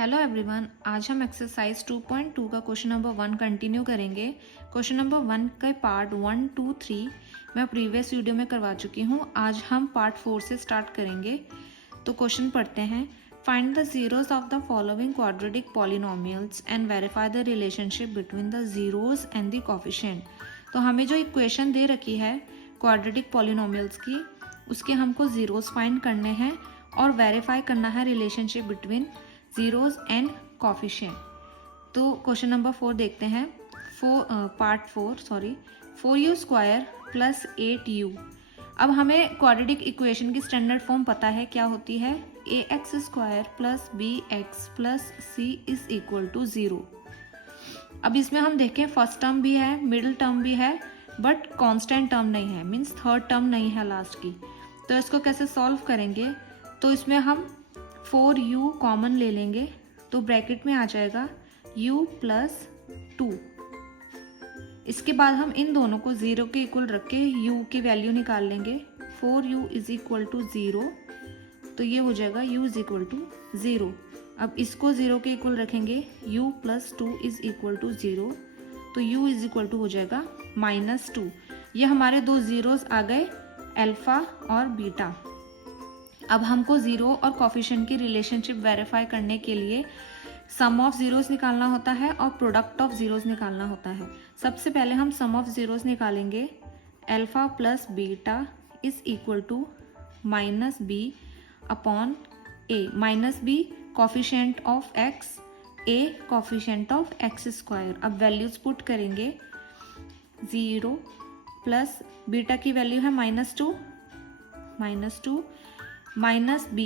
Hello everyone, आज हम exercise 2.2 का क्वेश्चन नंबर 1 कंटिन्यू करेंगे। क्वेश्चन नंबर 1 का पार्ट 1, 2, 3 मैं प्रीवियस वीडियो में करवा चुकी हूँ। आज हम पार्ट 4 से स्टार्ट करेंगे। तो क्वेश्चन पढ़ते हैं। Find the zeros of the following quadratic polynomials and verify the relationship between the zeros and the coefficient. तो हमें जो इक्वेशन दे रखी है क्वाड्रेटिक पॉलिनोमियल्स की, उसके हमको जीरोज फाइंड करने हैं और वेरीफाई करना है relationship between zeros and coefficient. तो क्वेश्चन नंबर 4 देखते हैं। Part 4u square plus 8u। अब हमें क्वाड्रेटिक इक्वेशन की स्टैंडर्ड फॉर्म पता है क्या होती है। ax square plus bx plus c is equal to 0। अब इसमें हम देखें, फर्स्ट टर्म भी है, मिडिल टर्म भी है, बट कांस्टेंट टर्म नहीं है, मीन्स थर्ड टर्म नहीं है लास्ट की। तो इसको कैसे सॉल्व करेंगे? तो इसमें हम 4u कॉमन ले लेंगे, तो ब्रैकेट में आ जाएगा u प्लस 2। इसके बाद हम इन दोनों को 0 के इक्वल रख के u की वैल्यू निकाल लेंगे। 4u इज इक्वल टू 0, तो ये हो जाएगा u इज इक्वल टू 0। अब इसको 0 के इक्वल रखेंगे, u plus 2 is equal to 0, तो u इज इक्वल टू हो जाएगा -2। ये हमारे दो जीरोस आ गए, अल्फा और बीटा। अब हमको जीरो और कोफिशिएंट की रिलेशनशिप वेरीफाई करने के लिए सम ऑफ जीरोस निकालना होता है और प्रोडक्ट ऑफ जीरोस निकालना होता है। सबसे पहले हम सम ऑफ जीरोस निकालेंगे। Alpha plus beta is equal to -b upon a। -b coefficient of x, a coefficient of x square. अब वैल्यूज पुट करेंगे। 0 प्लस बीटा की वैल्यू है -2 माइनस b।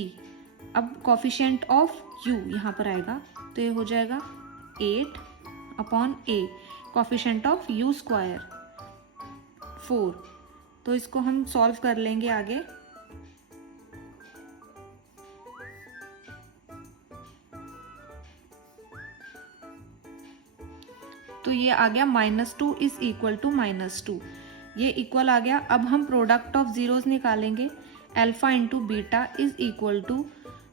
अब कोफिशिएंट ऑफ u यहाँ पर आएगा, तो ये हो जाएगा 8 upon a coefficient of u square 4। तो इसको हम सॉल्व कर लेंगे आगे। तो ये आ गया -2 इज इक्वल टू -2, ये इक्वल आ गया। अब हम प्रोडक्ट ऑफ जीरोस निकालेंगे। Alpha into beta is equal to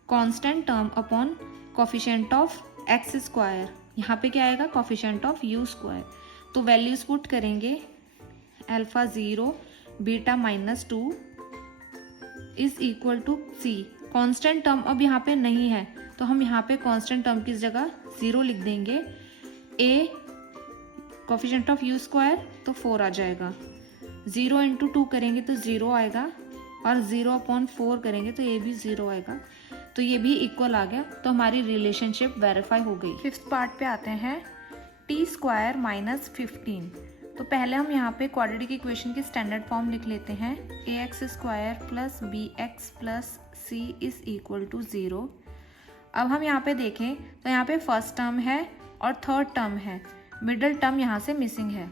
constant term upon coefficient of x square. यहाँ पे क्या आएगा? Coefficient of u square. तो वैल्यूज पुट करेंगे। Alpha 0, beta -2 is equal to c। Constant term अब यहाँ पे नहीं है, तो हम यहाँ पे कॉन्स्टेंट टर्म की जगह 0 लिख देंगे। a coefficient of u square, तो 4 आ जाएगा। 0 इंटू 2 करेंगे तो 0 आएगा, और 0 अपॉन 4 करेंगे तो ये भी 0 आएगा। तो ये भी इक्वल आ गया, तो हमारी रिलेशनशिप वेरीफाई हो गई। फिफ्थ पार्ट पे आते हैं। T square -15। तो पहले हम यहाँ पे क्वाड्रेटिक इक्वेशन की स्टैंडर्ड फॉर्म लिख लेते हैं। ax square plus bx plus c is equal to 0। अब हम यहाँ पे देखें तो यहाँ पे फर्स्ट टर्म है और थर्ड टर्म है, मिडिल टर्म यहाँ से मिसिंग है।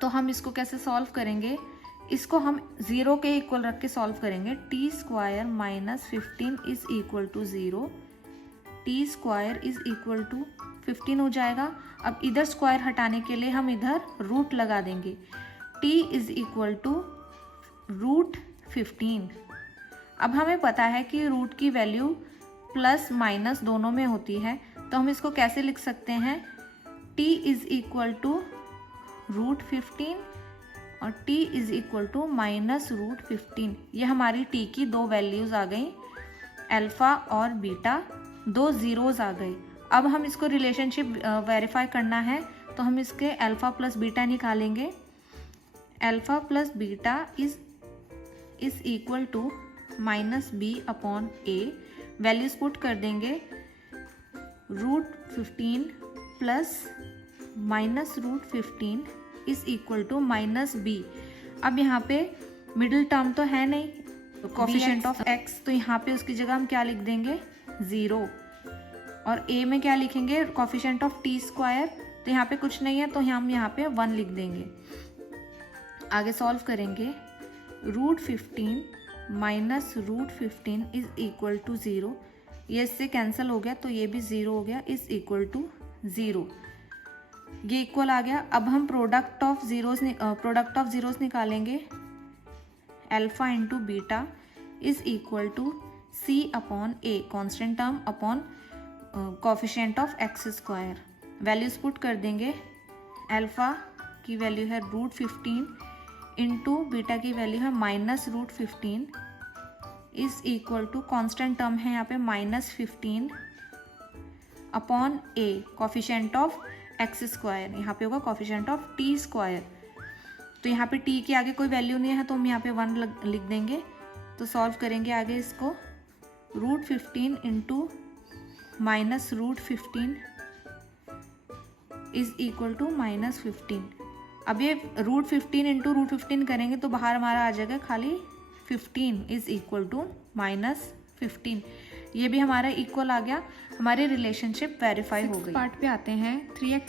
तो हम इसको कैसे सॉल्व करेंगे? इसको हम 0 के इक्वल रख के सॉल्व करेंगे। T square -15 is equal to 0। T square is equal to 15 हो जाएगा। अब इधर स्क्वायर हटाने के लिए हम इधर रूट लगा देंगे। T is equal to √15। अब हमें पता है कि रूट की वैल्यू प्लस माइनस दोनों में होती है, तो हम इसको कैसे लिख सकते हैं? टी इज इक्वल टू √15 और t इज इक्वल टू -√15। ये हमारी t की दो वैल्यूज आ गई, अल्फा और बीटा, दो जीरोस आ गए। अब हम इसको रिलेशनशिप वेरीफाई करना है, तो हम इसके अल्फा प्लस बीटा निकालेंगे। Alpha plus beta is equal to -b upon a। Values put कर देंगे। √15 plus -√15 is equal to -b। अब यहाँ पे मिडिल टर्म तो है नहीं, कोफिशिएंट ऑफ x, तो यहाँ पे उसकी जगह हम क्या लिख देंगे? 0। और a में क्या लिखेंगे? कोफिशिएंट ऑफ t स्क्वायर, तो यहाँ पे कुछ नहीं है, तो हम यहाँ पे 1 लिख देंगे। आगे सॉल्व करेंगे। √15 -√15 इज इक्वल टू 0। ये इससे कैंसिल हो गया, तो ये भी 0 हो गया, इज इक्वल टू 0। ये इक्वल आ गया। अब हम प्रोडक्ट ऑफ जीरोस निकालेंगे। Alpha into beta is equal to c upon a, constant term upon coefficient of x square. Values put कर देंगे। अल्फ़ा की वैल्यू है √15 इंटू बीटा की वैल्यू है -√15 is equal to constant term है यहाँ पे -15 upon a coefficient of x square, यहाँ पे होगा कोफिशिएंट ऑफ टी स्क्वायर। तो यहाँ पे टी के आगे कोई वैल्यू नहीं है तो हम यहाँ पे 1 लिख देंगे। तो सॉल्व करेंगे आगे इसको। √15 इंटू -√15 इज इक्वल टू -15। अब ये √15 इंटू √15 करेंगे तो बाहर हमारा आ जाएगा खाली 15 इज इक्वल टू -15। ये भी हमारा इक्वल आ गया, हमारी रिलेशनशिप वेरीफाई हो गई। पार्ट पे आते हैं। 3x² -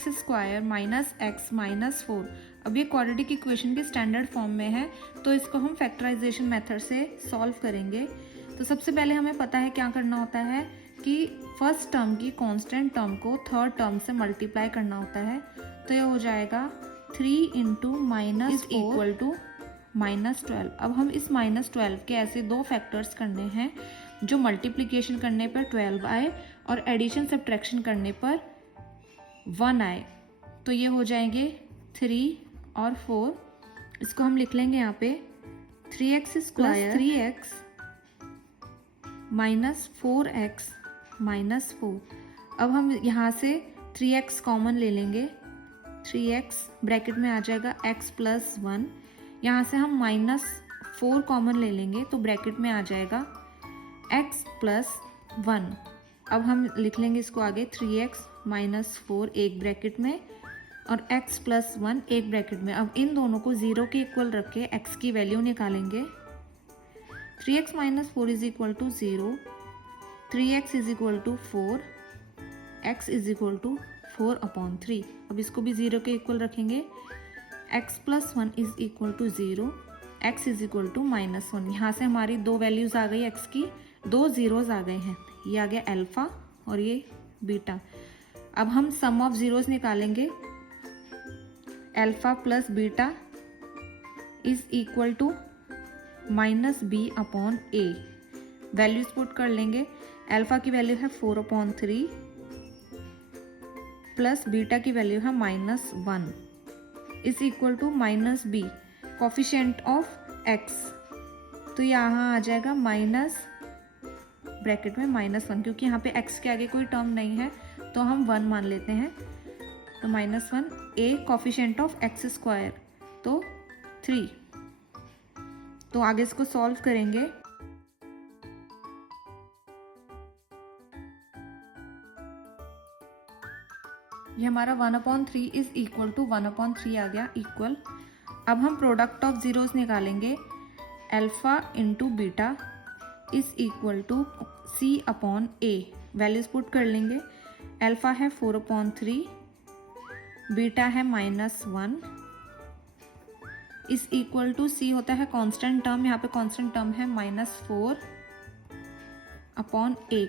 x - 4। अब ये क्वाड्रेटिक इक्वेशन के स्टैंडर्ड फॉर्म में है तो इसको हम फैक्टराइजेशन मेथड से सॉल्व करेंगे। तो सबसे पहले हमें पता है क्या करना होता है कि फर्स्ट टर्म की कांस्टेंट टर्म को थर्ड टर्म से मल्टीप्लाई करना होता है। तो ये हो जाएगा 3 इंटू -4 इक्वल टू -12। अब हम इस -12 के ऐसे दो फैक्टर्स करने हैं जो मल्टीप्लिकेशन करने पर 12 आए और एडिशन सब्ट्रैक्शन करने पर 1 आए। तो ये हो जाएंगे 3 और 4। इसको हम लिख लेंगे यहाँ पे 3x² + 3x - 4x - 4। अब हम यहाँ से 3x कॉमन ले लेंगे। 3x ब्रैकेट में आ जाएगा x + 1। यहाँ से हम -4 कॉमन ले लेंगे तो ब्रैकेट में आ जाएगा x + 1। अब हम लिख लेंगे इसको आगे 3x - 4 एक ब्रैकेट में और x + 1 एक ब्रैकेट में। अब इन दोनों को 0 के इक्वल रख के x की वैल्यू निकालेंगे। 3x - 4 is equal to 0, 3x is equal to 4, x is equal to 4/3। अब इसको भी 0 के इक्वल रखेंगे। x + 1 is equal to 0, x is equal to -1। यहाँ से हमारी दो वैल्यूज आ गई x की, दो जीरोज आ गए हैं। ये आ गया अल्फा और ये बीटा। अब हम सम ऑफ जीरोज निकालेंगे। Alpha + beta is equal to -b/a। Values put कर लेंगे। अल्फा की वैल्यू है 4/3 प्लस बीटा की वैल्यू है -1 is equal to -b coefficient of x। तो यहाँ आ जाएगा माइनस ब्रैकेट में -1, क्योंकि यहाँ पे x के आगे कोई टर्म नहीं है तो हम 1 मान लेते हैं। तो -1 a कोफिशिएंट ऑफ x², तो 3। तो आगे इसको सॉल्व करेंगे। ये हमारा 1/3 इज इक्वल टू 1/3 आ गया इक्वल। अब हम प्रोडक्ट ऑफ जीरोस निकालेंगे। Alpha into beta is equal to c/a। Values put कर लेंगे। अल्फा है 4/3, बीटा है -1 इज इक्वल टू c होता है कांस्टेंट टर्म। यहाँ पे कांस्टेंट टर्म है -4/a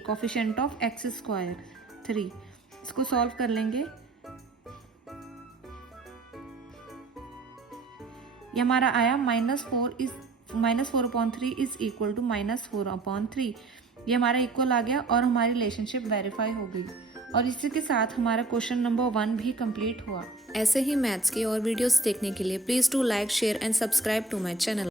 कोफिशिएंट ऑफ x², 3। इसको सॉल्व कर लेंगे। ये हमारा आया -4/3 इज इक्वल टू -4/3। ये हमारा इक्वल आ गया और हमारी रिलेशनशिप वेरीफाई हो गई। और इसी के साथ हमारा क्वेश्चन नंबर 1 भी कंप्लीट हुआ। ऐसे ही मैथ्स के और वीडियोस देखने के लिए please do like, share and subscribe to my channel.